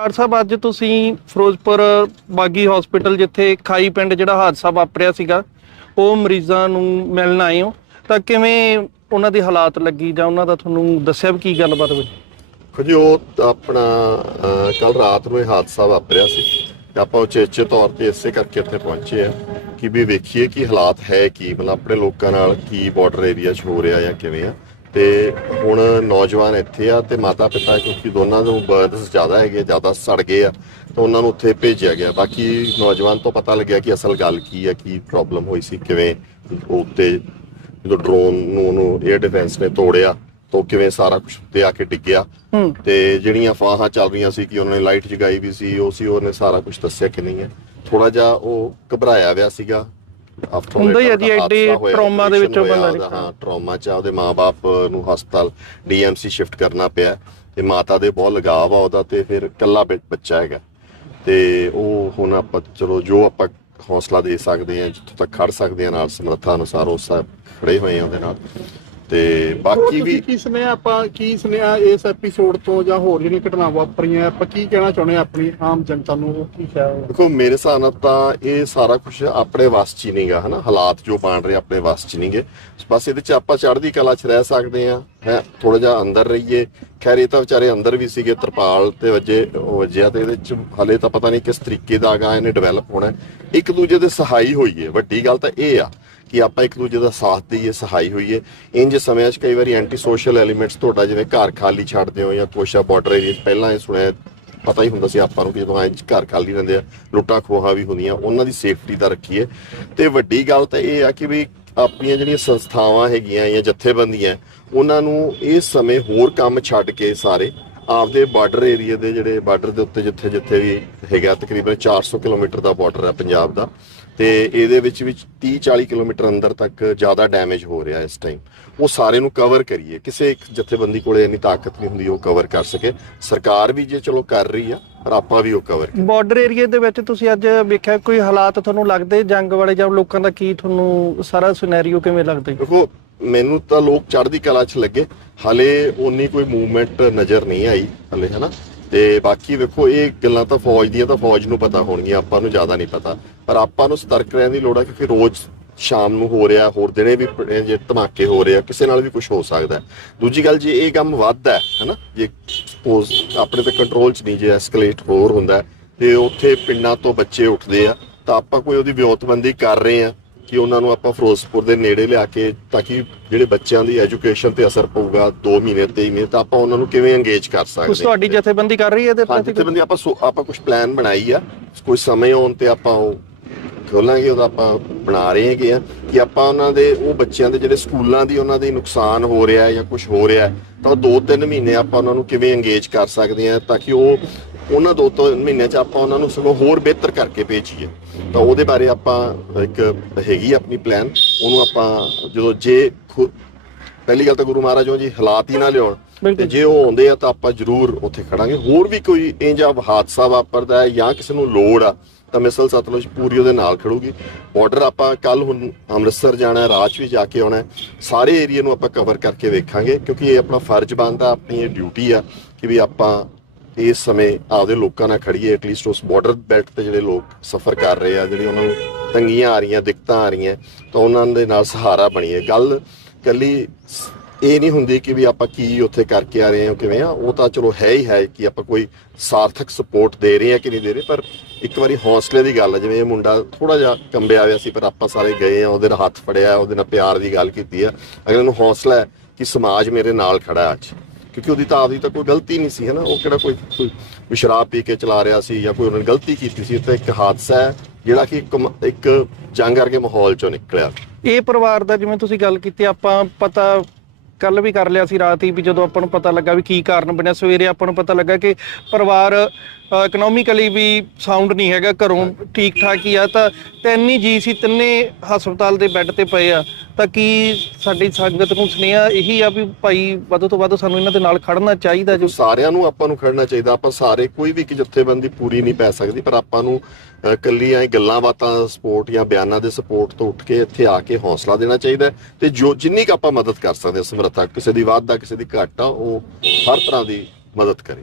Doctor ਸਾਹਿਬ, ਅੱਜ ਤੁਸੀਂ ਫਿਰੋਜ਼ਪੁਰ ਬਾਗੀ ਹਸਪੀਟਲ ਜਿੱਥੇ ਖਾਈ ਪਿੰਡ ਜਿਹੜਾ ਹਾਦਸਾ ਵਾਪਰਿਆ ਸੀਗਾ, ਉਹ ਮਰੀਜ਼ਾਂ ਨੂੰ ਮਿਲਣ ਆਏ ਹੋ। ਤਾਂ ਕਿਵੇਂ ਉਹਨਾਂ ਦੀ ਹਾਲਾਤ ਲੱਗੀ ਜਾਂ ਉਹਨਾਂ ਦਾ ਤੁਹਾਨੂੰ ਦੱਸਿਆ ਵੀ ਕੀ ਗੱਲਬਾਤ ਹੋਈ? ਦੇਖੋ ਉਹ ਆਪਣਾ ਕੱਲ ਰਾਤ ਨੂੰ ਇਹ ਹਾਦਸਾ ਵਾਪਰਿਆ ਸੀ। ਤੇ ਆਪਾਂ ਉਚੇਚੇ ਤੌਰ ਤੇ ਇਸੇ ਕਰਕੇ ਇੱਥੇ ਪਹੁੰਚੇ ਆ ਕਿ ਵੀ ਵੇਖੀਏ ਕਿ ਹਾਲਾਤ ਹੈ ਕੀ, ਮਤਲਬ ਆਪਣੇ ਲੋਕਾਂ ਨਾਲ ਕੀ ਬਾਰਡਰ ਏਰੀਆ 'ਚ ਹੋ ਰਿਹਾ ਜਾਂ ਕਿਵੇਂ ਆ। ਤੇ ਹੁਣ ਨੌਜਵਾਨ ਇੱਥੇ ਆ ਤੇ ਮਾਤਾ ਪਿਤਾ ਕਿਉਂਕਿ ਦੋਨਾਂ ਨੂੰ ਬਰਡਸ ਜ਼ਿਆਦਾ ਹੈਗੇ ਜ਼ਿਆਦਾ ਸੜ ਗਏ ਆ ਤਾਂ ਉਹਨਾਂ ਨੂੰ ਉੱਥੇ ਭੇਜਿਆ ਗਿਆ। ਬਾਕੀ ਨੌਜਵਾਨ ਤੋਂ ਪਤਾ ਲੱਗਿਆ ਕਿ ਅਸਲ ਗੱਲ ਕੀ ਹੈ ਕੀ ਪ੍ਰੋਬਲਮ ਹੋਈ ਸੀ ਕਿਵੇਂ ਉੱਤੇ ਜਦੋਂ ਡਰੋਨ ਨੂੰ ਉਹਨੂੰ 에ਅਰ ਡਿਫੈਂਸ ਨੇ ਤੋੜਿਆ ਤਾਂ ਕਿਵੇਂ ਸਾਰਾ ਕੁਝ ਉੱਤੇ ਆ ਕੇ ਡਿੱਗਿਆ। ਤੇ ਜਿਹੜੀਆਂ ਫਾਹਾਂ ਚੱਲ ਰਹੀਆਂ ਸੀ ਕਿ ਉਹਨਾਂ ਨੇ ਲਾਈਟ ਜਗਾਈ ਵੀ ਸੀ ਉਹ ਸੀ ਉਹਨੇ ਸਾਰਾ ਕੁਝ ਦੱਸਿਆ ਕਿ ਨਹੀਂ ਹੈ ਥੋੜਾ ਜਿਹਾ ਉਹ ਘਬਰਾਇਆ ਹੋਇਆ ਸੀਗਾ All ਹੁੰਦਾ ਹੀ ਹੈ ਜੀ, ਐਡੇ trauma ਦੇ ਵਿੱਚੋਂ ਬੰਦਾ ਨਿਕਲਿਆ। ਹਾਂ ਟਰਾਮਾ ਚ ਉਹਦੇ ਮਾਪੇ ਨੂੰ ਹਸਪਤਾਲ ਡੀਐਮਸੀ ਸ਼ਿਫਟ ਕਰਨਾ ਪਿਆ। ਤੇ ਮਾਤਾ ਦੇ ਬਹੁਤ ਲਗਾਵ ਆ ਉਹਦਾ ਤੇ ਫਿਰ ਇਕੱਲਾ ਬੱਚ- ਬੱਚਾ ਹੈਗਾ। ਤੇ ਉਹ ਹੁਣ ਆਪਾਂ ਚਲੋ ਜੋ ਆਪਾਂ ਹੌਸਲਾ ਦੇ ਸਕਦੇ ਆ ਜਿੱਥੋਂ ਤੱਕ ਖੜ ਸਕਦੇ ਆ ਨਾਲ ਸਮਰੱਥਾ ਅਨੁਸਾਰ ਉਸ ਖੜੇ ਹੋਏ ਆ ਉਹਦੇ ਨਾਲ। ਤੇ ਬਾਕੀ ਵੀ ਕੀ ਸੁਨੇਹਾ ਆਪਾਂ ਕੀ ਸੁਨੇਹਾ ਇਸ ਐਪੀਸੋਡ ਤੋਂ ਜਾਂ ਹੋਰ ਜਿਹੜੀਆਂ ਘਟਨਾਵਾਂ ਵਾਪਰੀਆਂ ਆਪਾਂ ਕੀ ਕਹਿਣਾ ਚਾਹੁੰਦੇ ਆ ਆਪਣੀ ਆਮ ਜਨਤਾ ਨੂੰ ਕੀ ਖਿਆਲ ਦੇਖੋ ਮੇਰੇ ਹਿਸਾਬ ਨਾਲ ਤਾਂ ਇਹ ਸਾਰਾ ਕੁਝ ਆਪਣੇ ਵੱਸ 'ਚ ਹੀ ਨਹੀਂਗਾ ਹਨਾ? ਹਾਲਾਤ ਜੋ ਬਣ ਰਹੇ ਆਪਣੇ ਵੱਸ 'ਚ ਨਹੀਂਗੇ। ਬਸ ਇਹਦੇ 'ਚ ਆਪਾਂ ਚੜ੍ਹਦੀ ਕਲਾ 'ਚ ਰਹਿ ਸਕਦੇ ਆ ਹੈ? ਥੋੜਾ ਜਿਹਾ ਅੰਦਰ ਰਹੀਏ। ਖੈਰ ਇਹ ਤਾਂ ਵਿਚਾਰੇ ਅੰਦਰ ਵੀ ਸੀਗੇ ਤਰਪਾਲ ਤੇ ਵਜੇ ਵਜਿਆ ਤੇ ਇਹਦੇ 'ਚ ਹਲੇ ਤਾਂ ਪਤਾ ਨਹੀਂ ਕਿਸ ਤਰੀਕੇ ਦਾ ਆਗਾ ਇਹਨੇ ਡਿਵੈਲਪ ਹੋਣਾ। ਇੱਕ ਦੂਜੇ ਦੇ ਸਹਾਈ ਹੋਈਏ ਵੱਡੀ ਗੱਲ ਤਾਂ ਇਹ ਆ ਕਿ ਆਪਾਂ ਇੱਕ ਦੂਜੇ ਦਾ ਸਾਥ ਦਈਏ, ਸਹਾਈ ਹੋਈਏ। ਇੰਜ ਸਮਿਆਂ 'ਚ ਕਈ ਵਾਰੀ ਐਂਟੀ ਸੋਸ਼ਲ ਐਲੀਮੈਂਟਸ ਤੁਹਾਡਾ ਜਿਵੇਂ ਘਰ ਖਾਲੀ ਛੱਡਦੇ ਹੋ ਜਾਂ ਕੋਸ਼ਾ ਬਾਰਡਰ ਏਰੀਆ 'ਚ ਪਹਿਲਾਂ ਇਹ ਸੁਣਿਆ, ਪਤਾ ਹੀ ਹੁੰਦਾ ਸੀ ਆਪਾਂ ਨੂੰ ਕਿ ਜਦੋਂ ਐਂ ਘਰ ਖਾਲੀ ਰਹਿੰਦੇ ਆ, ਲੁੱਟਾਂ ਖੋਹਾਂ ਵੀ ਹੁੰਦੀਆਂ, ਉਹਨਾਂ ਦੀ ਸੇਫਟੀ ਦਾ ਰੱਖੀਏ। ਤੇ ਵੱਡੀ ਗੱਲ ਤਾਂ ਇਹ ਆ ਕਿ ਵੀ ਆਪਣੀਆਂ ਜਿਹੜੀਆਂ ਸੰਸਥਾਵਾਂ ਹੈਗੀਆਂ ਜਾਂ ਜਥੇਬੰਦੀਆਂ, ਉਹਨਾਂ ਨੂੰ ਇਸ ਸਮੇਂ ਹੋਰ ਕੰਮ ਛੱਡ ਕੇ ਸਾਰੇ ਆਪਦੇ ਬਾਰਡਰ ਏਰੀਆ ਦੇ ਜਿਹੜੇ ਬਾਰਡਰ ਦੇ ਉੱਤੇ ਜਿੱਥੇ ਜਿੱਥੇ ਵੀ ਹੈਗਾ ਤਕਰੀਬਨ 400 ਕਿਲੋਮੀਟਰ ਦਾ ਬਾਰਡਰ ਹੈ ਪੰਜਾਬ ਦਾ। ਤੇ ਇਹਦੇ ਵਿੱਚ ਵਿੱਚ 30 40 ਕਿਲੋਮੀਟਰ ਅੰਦਰ ਤੱਕ ਜ਼ਿਆਦਾ ਡੈਮੇਜ ਹੋ ਰਿਹਾ ਇਸ ਟਾਈਮ ਉਹ ਸਾਰੇ ਨੂੰ ਕਵਰ ਕਰੀਏ। ਕਿਸੇ ਇੱਕ ਜਥੇਬੰਦੀ ਕੋਲੇ ਇੰਨੀ ਤਾਕਤ ਨਹੀਂ ਹੁੰਦੀ ਉਹ ਕਵਰ ਕਰ ਸਕੇ। ਸਰਕਾਰ ਵੀ ਜੇ ਚਲੋ ਕਰ ਰਹੀ ਆ ਪਰ ਆਪਾਂ ਵੀ ਉਹ ਕਵਰ ਬਾਰਡਰ ਏਰੀਆ ਦੇ ਵਿੱਚ ਤੁਸੀਂ ਅੱਜ ਵੇਖਿਆ ਕੋਈ ਹਾਲਾਤ ਤੁਹਾਨੂੰ ਲੱਗਦੇ? ਜੰਗ ਵਾਲੇ ਜਾਂ ਲੋਕਾਂ ਦਾ ਕੀ ਤੁਹਾਨੂੰ ਸਾਰਾ ਸਿਨੈਰੀਓ ਕਿਵੇਂ ਲੱਗਦਾ? ਦੇਖੋ ਮੈਨੂੰ ਤਾਂ ਲੋਕ ਚੜ੍ਹਦੀ ਕਲਾ 'ਚ ਲੱਗੇ। ਹਲੇ ਉਨੀ ਕੋਈ ਮੂਵਮੈਂਟ ਨਜ਼ਰ ਨਹੀਂ ਆਈ ਹਲੇ ਹਨਾ? ਤੇ ਬਾਕੀ ਵੇਖੋ ਇਹ ਗੱਲਾਂ ਤਾਂ ਫੌਜ ਦੀਆਂ ਤਾਂ ਫੌਜ ਨੂੰ ਪਤਾ ਹੋਣਗੀਆਂ ਆਪਾਂ ਨੂੰ ਜ਼ਿਆਦਾ ਨਹੀਂ ਪਤਾ। ਪਰ ਆਪਾਂ ਨੂੰ ਸਤਰਕ ਰਹਿਣ ਦੀ ਲੋੜ ਹੈ ਕਿਉਂਕਿ ਰੋਜ਼ ਸ਼ਾਮ ਨੂੰ ਹੋ ਰਿਹਾ ਹੋਰ ਦਿਨੇ ਵੀ ਜੇ ਧਮਾਕੇ ਹੋ ਰਹੇ ਆ ਕਿਸੇ ਨਾਲ ਵੀ ਕੁਝ ਹੋ ਸਕਦਾ ਹੈ। ਦੂਜੀ ਗੱਲ ਜੇ ਇਹ ਕੰਮ ਵੱਧਦਾ ਹੈ ਹਨਾ? ਜੇ ਸਪੋਜ਼ ਆਪਣੇ ਤੇ ਕੰਟਰੋਲ 'ਚ ਨਹੀਂ ਜੇ ਐਸਕੇਲੇਟ ਹੋਰ ਹੁੰਦਾ ਹੈ, ਤੇ ਉੱਥੇ ਪਿੰਡਾਂ ਤੋਂ ਬੱਚੇ ਉੱਠਦੇ ਆ ਤਾਂ ਆਪਾਂ ਕੋਈ ਉਹਦੀ ਵਿਉਂਤਬੰਦੀ ਕਰ ਰਹੇ ਆ। ਕਿ ਉਹਨਾਂ ਨੂੰ ਆਪਾਂ ਫਿਰੋਜ਼ਪੁਰ ਦੇ ਨੇੜੇ ਲਿਆ ਕੇ ਤਾਂ ਕਿ ਜਿਹੜੇ ਬੱਚਿਆਂ ਦੀ ਐਜੂਕੇਸ਼ਨ ਤੇ ਅਸਰ ਪਊਗਾ 2 ਮਹੀਨੇ 23 ਮਹੀਨੇ ਤਾਂ ਆਪਾਂ ਉਹਨਾਂ ਨੂੰ ਕਿਵੇਂ ਇੰਗੇਜ ਕਰ ਸਕਦੇ ਕੁਛ ਤੁਹਾਡੀ ਜਥੇਬੰਦੀ ਕਰ ਰਹੀ ਹੈ ਹਾਂ ਪ੍ਰਤੀ ਜਿੱਥੇ ਬੰਦੀ ਆਪਾਂ ਆਪਾਂ ਕੁਝ ਪਲਾਨ ਬਣਾਈ ਆ। ਕੋਈ ਸਮੇਂ ਆਉਣ ਤੇ ਆਪਾਂ ਉਹ ਖੋਲਾਂਗੇ ਉਹਦਾ ਆਪਾਂ ਬਣਾ ਰਹੇ ਹੈਗੇ ਆ ਕਿ ਆਪਾਂ ਉਹਨਾਂ ਦੇ ਉਹ ਬੱਚਿਆਂ ਦੇ ਜਿਹੜੇ ਸਕੂਲਾਂ ਦੀ ਉਹਨਾਂ ਦੇ ਨੁਕਸਾਨ ਹੋ ਰਿਹਾ ਹੈ ਜਾਂ ਕੁਝ ਹੋ ਰਿਹਾ ਹੈ ਤਾਂ ਉਹ 2-3 ਮਹੀਨੇ ਆਪਾਂ ਉਹਨਾਂ ਨੂੰ ਕਿਵੇਂ ਇੰਗੇਜ ਕਰ ਸਕਦੇ ਆ ਤਾਂ ਕਿ ਉਹ ਉਹਨਾਂ ਦੋ ਤੋਂ ਮਹੀਨਿਆਂ ਚ ਆਪਾਂ ਉਹਨਾਂ ਨੂੰ ਸਗੋਂ ਹੋਰ ਬਿਹਤਰ ਕਰਕੇ ਭੇਜੀਏ। ਤਾਂ ਉਹਦੇ ਬਾਰੇ ਆਪਾਂ ਇੱਕ ਹੈਗੀ ਆਪਣੀ ਪਲਾਨ ਉਹਨੂੰ ਆਪਾਂ ਜਦੋਂ ਜੇ ਪਹਿਲੀ ਗੱਲ ਤਾਂ ਗੁਰੂ ਮਹਾਰਾਜ ਜੋ ਜੀ ਹਾਲਾਤ ਹੀ ਨਾ ਲਿਆਉਣ। ਤੇ ਜੇ ਉਹ ਆਉਂਦੇ ਆ ਤਾਂ ਆਪਾਂ ਜ਼ਰੂਰ ਉੱਥੇ ਖੜਾਂਗੇ। ਹੋਰ ਵੀ ਕੋਈ ਇੰਜ ਆ ਹਾਦਸਾ ਵਾਪਰਦਾ ਹੈ ਜਾਂ ਕਿਸੇ ਨੂੰ ਲੋੜ ਆ ਤਾਂ ਮਿਸਲ ਸਤਲੁਜ ਪੂਰੀ ਉਹਦੇ ਨਾਲ ਖੜੂਗੀ। ਬਾਰਡਰ ਆਪਾਂ ਕੱਲ ਹੁਣ ਅੰਮ੍ਰਿਤਸਰ ਜਾਣਾ ਹੈ ਰਾਜ ਵੀ ਜਾ ਕੇ ਆਉਣਾ ਹੈ। ਸਾਰੇ ਏਰੀਆ ਨੂੰ ਆਪਾਂ ਕਵਰ ਕਰਕੇ ਵੇਖਾਂਗੇ ਕਿਉਂਕਿ ਇਹ ਆਪਣਾ ਫਰਜ਼ ਬਣਦਾ ਆਪਣੀ ਇਹ ਡਿਊਟੀ ਆ ਕਿ ਵੀ ਆਪਾਂ ਇਸ ਸਮੇਂ ਆਪਦੇ ਲੋਕਾਂ ਨਾਲ ਖੜੀਏ ਐਟਲੀਸਟ ਉਸ ਬਾਰਡਰ ਬੈਲਟ ਤੇ ਜਿਹੜੇ ਲੋਕ ਸਫ਼ਰ ਕਰ ਰਹੇ ਆ, ਜਿਹੜੀ ਉਹਨਾਂ ਨੂੰ ਤੰਗੀਆਂ ਆ ਰਹੀਆਂ, ਦਿੱਕਤਾਂ ਆ ਰਹੀਆਂ, ਤਾਂ ਉਹਨਾਂ ਦੇ ਨਾਲ ਸਹਾਰਾ ਬਣੀਏ। ਗੱਲ ਕੱਲੀ ਇਹ ਨਹੀਂ ਹੁੰਦੀ ਕਿ ਵੀ ਆਪਾਂ ਕੀ ਉੱਥੇ ਕਰਕੇ ਆ ਰਹੇ ਹਾਂ, ਕਿਵੇਂ ਆ, ਉਹ ਤਾਂ ਚਲੋ ਹੈ ਹੀ ਹੈ ਕਿ ਆਪਾਂ ਕੋਈ ਸਾਰਥਕ ਸਪੋਰਟ ਦੇ ਰਹੇ ਹਾਂ ਕਿ ਨਹੀਂ ਦੇ ਰਹੇ, ਪਰ ਇੱਕ ਵਾਰੀ ਹੌਸਲੇ ਦੀ ਗੱਲ ਹੈ ਜਿਵੇਂ ਇਹ ਮੁੰਡਾ ਥੋੜਾ ਜਿਹਾ ਕੰਬਿਆ ਹੋਇਆ ਸੀ, ਪਰ ਆਪਾਂ ਸਾਰੇ ਗਏ ਆ ਉਹਦੇ ਨਾਲ ਹੱਥ ਫੜਿਆ, ਉਹਦੇ ਨਾਲ ਪਿਆਰ ਦੀ ਗੱਲ ਕੀਤੀ ਆ। ਅਗਲੇ ਨੂੰ ਹੌਸਲਾ ਹੈ ਕਿ ਸਮਾਜ ਮੇਰੇ ਨਾਲ ਖੜਾ ਹੈ ਅੱਜ। ਕਿਉਂਕਿ ਉਹਦੀ ਤਾਂ ਆਪਦੀ ਤਾਂ ਕੋਈ ਗਲਤੀ ਨਹੀਂ ਸੀ, ਹਨਾ? ਉਹ ਕਿਹੜਾ ਕੋਈ ਕੋਈ ਸ਼ਰਾਬ ਪੀ ਕੇ ਚਲਾ ਰਿਹਾ ਸੀ ਜਾਂ ਕੋਈ ਉਹਨੇ ਗਲਤੀ ਕੀਤੀ ਸੀ ਤਾਂ ਇੱਕ ਹਾਦਸਾ ਹੈ, ਜਿਹੜਾ ਕਿ ਇੱਕ ਮ- ਇੱਕ ਜੰਗ ਵਰਗੇ ਮਾਹੌਲ ਚੋਂ ਨਿਕਲਿਆ। ਇਹ ਪਰਿਵਾਰ ਦਾ ਜਿਵੇਂ ਤੁਸੀਂ ਗੱਲ ਕੀਤੀ, ਆਪਾਂ ਪਤਾ ਕੱਲ ਵੀ ਕਰ ਲਿਆ ਸੀ ਰਾਤ ਹੀ, ਵੀ ਜਦੋਂ ਆਪਾਂ ਨੂੰ ਪਤਾ ਲੱਗਾ ਵੀ ਕੀ ਕਾਰਨ ਬਣਿਆ, ਸਵੇਰੇ ਆਪਾਂ ਨੂੰ ਪਤਾ ਲੱਗਾ ਕਿ ਪਰਿਵਾਰ ਇਕਨੋਮਿਕਲੀ ਵੀ ਸਾਊਂਡ ਨਹੀਂ ਹੈਗਾ ਘਰੋਂ ਠੀਕ ਠਾਕ ਹੀ ਆ ਤਾਂ ਤਿੰਨ ਹੀ ਜੀ ਸੀ ਤਿੰਨੇ ਹਸਪਤਾਲ ਦੇ ਬੈੱਡ ਤੇ ਪਏ ਆ। ਤਾਂ ਕੀ ਸਾਡੀ ਸੰਗਤ ਨੂੰ ਸੁਨੇਹਾ ਇਹੀ ਆ ਵੀ ਭਾਈ ਵੱਧ ਤੋਂ ਵੱਧ ਸਾਨੂੰ ਇਹਨਾਂ ਦੇ ਨਾਲ ਖੜਨਾ ਚਾਹੀਦਾ ਜੋ ਸਾਰਿਆਂ ਨੂੰ ਆਪਾਂ ਨੂੰ ਖੜਨਾ ਚਾਹੀਦਾ ਆਪਾਂ ਸਾਰੇ ਕੋਈ ਵੀ ਇੱਕ ਜਥੇਬੰਦੀ ਪੂਰੀ ਨਹੀਂ ਪੈ ਸਕਦੀ ਪਰ ਆਪਾਂ ਨੂੰ ਅਹ, ਕੱਲੀ ਐ ਗੱਲਾਂ ਬਾਤਾਂ ਸਪੋਰਟ ਜਾਂ ਬਿਆਨਾਂ ਦੇ ਸਪੋਰਟ ਤੋਂ ਉੱਠ ਕੇ ਇੱਥੇ ਆ ਕੇ ਹੌਸਲਾ ਦੇਣਾ ਚਾਹੀਦਾ ਤੇ ਜੋ ਜਿੰਨੀ ਕੁ ਆਪਾਂ ਮਦਦ ਕਰ ਸਕਦੇ ਹਾਂ ਸਮਰੱਥਾ ਕਿਸੇ ਦੀ ਵਾਧਾ ਕਿਸੇ ਦੀ ਘਾਟਾ ਉਹ ਹਰ ਤਰ੍ਹਾਂ ਦੀ ਮਦਦ ਕਰੇ।